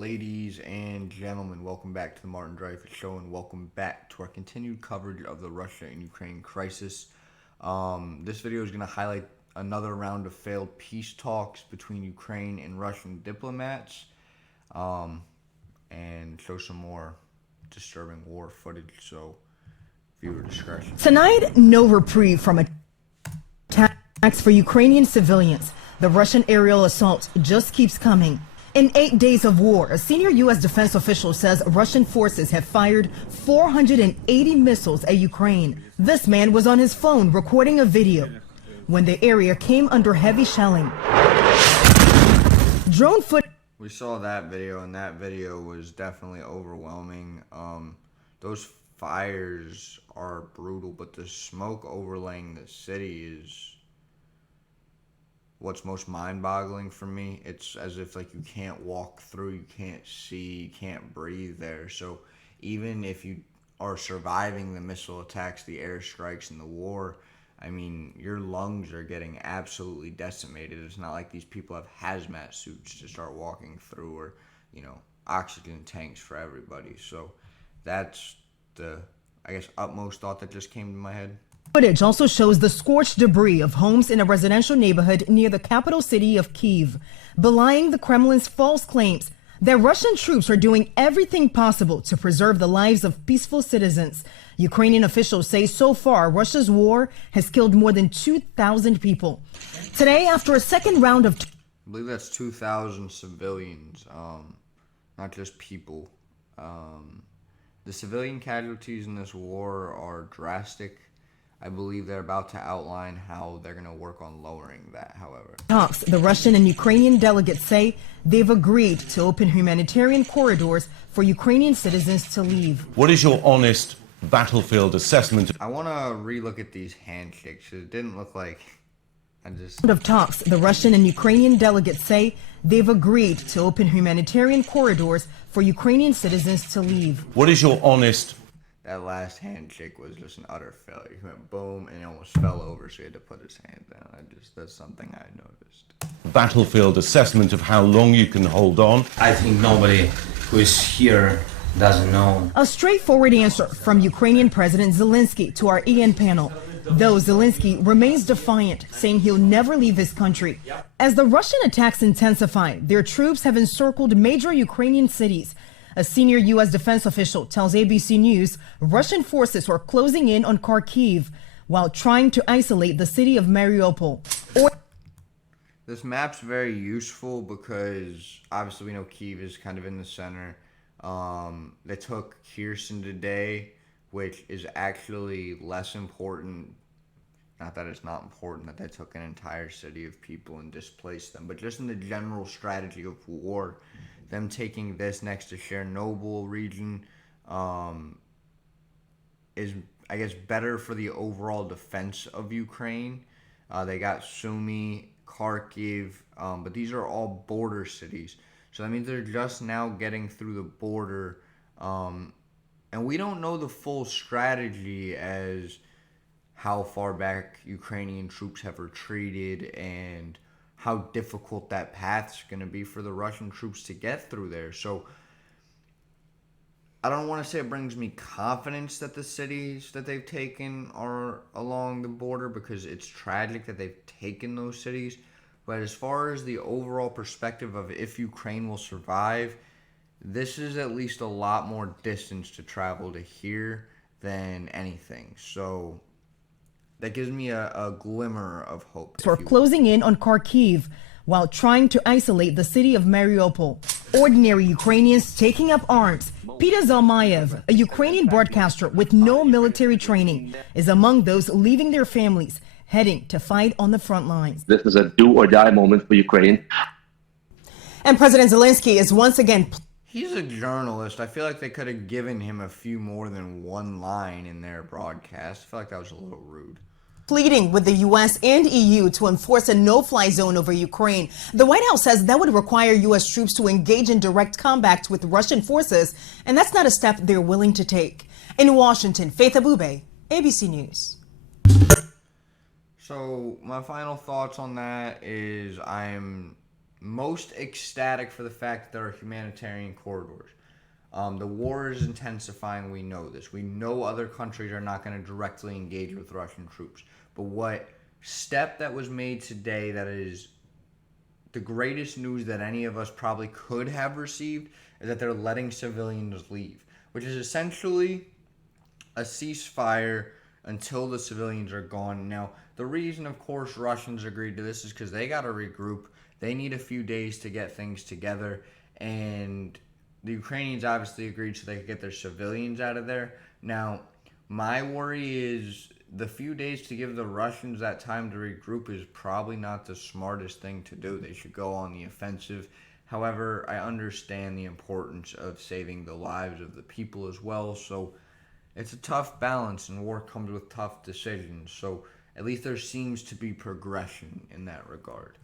ladies and gentlemen? Welcome back to the Martin Dreyfus Show, and welcome back to our continued coverage of the Russia and Ukraine crisis. This video is going to highlight another round of failed peace talks between Ukraine and Russian diplomats, and show some more disturbing war footage, so viewer discretion. Tonight, no reprieve from attacks for Ukrainian civilians. The Russian aerial assault just keeps coming. In 8 days of war, a senior U.S. defense official says Russian forces have fired 480 missiles at Ukraine. This man was on his phone recording a video when the area came under heavy shelling. Drone footage. We saw that video, and that video was definitely overwhelming. Those fires are brutal, but the smoke overlaying the city is what's most mind-boggling for me. It's as if like you can't walk through, you can't see, you can't breathe there. So even if you are surviving the missile attacks, the airstrikes, and the war, I mean, your lungs are getting absolutely decimated. It's not like these people have hazmat suits to start walking through, or, you know, oxygen tanks for everybody. So that's the, I guess, utmost thought that just came to my head. Footage also shows the scorched debris of homes in a residential neighborhood near the capital city of Kyiv, belying the Kremlin's false claims that Russian troops are doing everything possible to preserve the lives of peaceful citizens. Ukrainian officials say so far Russia's war has killed more than 2,000 people. Today, after a second round of... I believe that's 2,000 civilians, not just people. The civilian casualties in this war are drastic. I believe they're about to outline how they're going to work on lowering that, however. Talks. The Russian and Ukrainian delegates say they've agreed to open humanitarian corridors for Ukrainian citizens to leave. What is your honest battlefield assessment? I want to relook at these handshakes. It didn't look like... Of talks. The Russian and Ukrainian delegates say they've agreed to open humanitarian corridors for Ukrainian citizens to leave. What is your honest... That last handshake was just an utter failure. He went boom and he almost fell over, so he had to put his hand down. That's something I noticed. Battlefield assessment of how long you can hold on. I think nobody who is here doesn't know. A straightforward answer from Ukrainian President Zelensky to our EN panel. Though Zelensky remains defiant, saying he'll never leave his country. As the Russian attacks intensify, their troops have encircled major Ukrainian cities. A senior U.S. defense official tells ABC News Russian forces are closing in on Kharkiv while trying to isolate the city of Mariupol. This map's very useful because obviously we know Kyiv is kind of in the center. They took Kherson today, which is actually less important. Not that it's not important that they took an entire city of people and displaced them, but just in the general strategy of war, them taking this next to Chernobyl region is, I guess, better for the overall defense of Ukraine. They got Sumy, Kharkiv, but these are all border cities. So that means they're just now getting through the border. And we don't know the full strategy as how far back Ukrainian troops have retreated and how difficult that path's going to be for the Russian troops to get through there. So I don't want to say it brings me confidence that the cities that they've taken are along the border, because it's tragic that they've taken those cities. But as far as the overall perspective of if Ukraine will survive, this is at least a lot more distance to travel to here than anything. So that gives me a glimmer of hope. We're closing in on Kharkiv while trying to isolate the city of Mariupol. Ordinary Ukrainians taking up arms. Peter Zalmayev, a Ukrainian broadcaster with no military training, is among those leaving their families, heading to fight on the front lines. This is a do-or-die moment for Ukraine. And President Zelensky is once again... He's a journalist. I feel like they could have given him a few more than one line in their broadcast. I feel like that was a little rude. Pleading with the U.S. and EU to enforce a no-fly zone over Ukraine. The White House says that would require U.S. troops to engage in direct combat with Russian forces, and that's not a step they're willing to take. In Washington, Faith Abube, ABC News. So my final thoughts on that is I'm most ecstatic for the fact that there are humanitarian corridors. The war is intensifying. We know this. We know other countries are not going to directly engage with Russian troops. But what step that was made today that is the greatest news that any of us probably could have received is that they're letting civilians leave, which is essentially a ceasefire until the civilians are gone. Now, the reason, of course, Russians agreed to this is because they got to regroup. They need a few days to get things together, and the Ukrainians obviously agreed so they could get their civilians out of there. Now, my worry is the few days to give the Russians that time to regroup is probably not the smartest thing to do. They should go on the offensive. However, I understand the importance of saving the lives of the people as well, so it's a tough balance, and war comes with tough decisions. So at least there seems to be progression in that regard.